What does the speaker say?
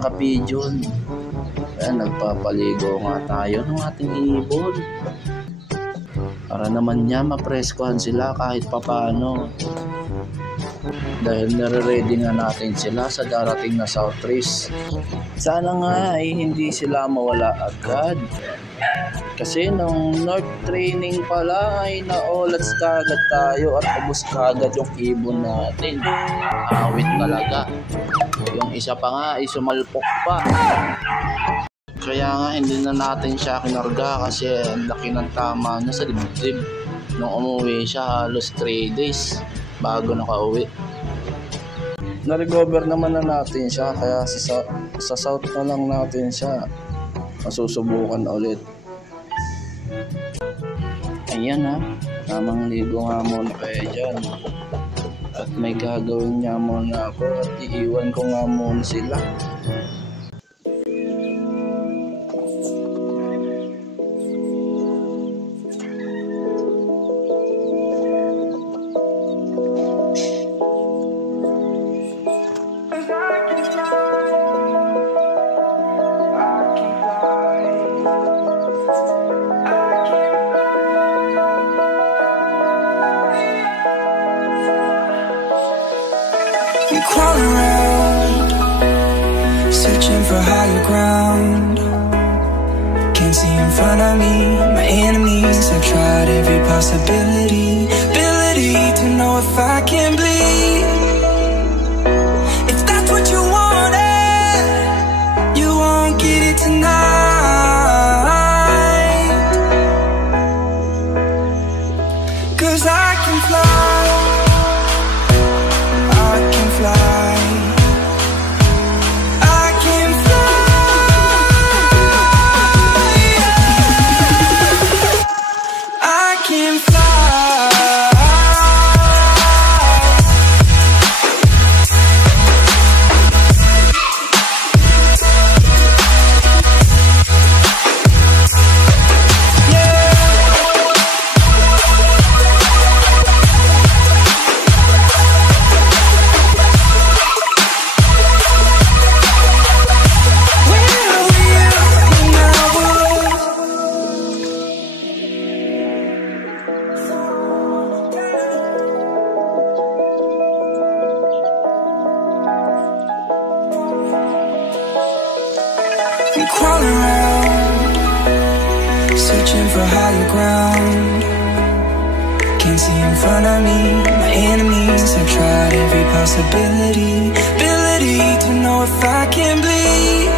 mga kapigeon. Kaya nagpapaligo nga tayo ng ating ibon. Para naman niya mapreskohan sila kahit papano. Dahil nare-ready nga natin sila sa darating na south breeze. Sana nga ay hindi sila mawala agad. Kasi nung north training pala ay naolats kagad tayo at ubos kagad yung ibon natin. Awit talaga. Yung isa pa nga ay sumalpok pa. Kaya nga hindi na natin siya kinarga kasi ang laki ng tama niya sa dibdib. Nung umuwi siya halos 3 days bago nakauwi. Na-recover naman na natin siya kaya sa south na lang natin siya masusubukan ulit. Ayan ha, tamang ligo nga muna kayo dyan. At may gagawin niya muna ako at iiwan ko nga muna sila. Crawl around, searching for higher ground. Can't see in front of me, my enemies. I've tried every possibility, ability to know if I can bleed. If that's what you wanted, you won't get it tonight. 'Cause I can fly, I can fly, I can fly, I can fly. Crawl around, searching for higher ground. Can't see in front of me, my enemies. I've tried every possibility, ability to know if I can bleed.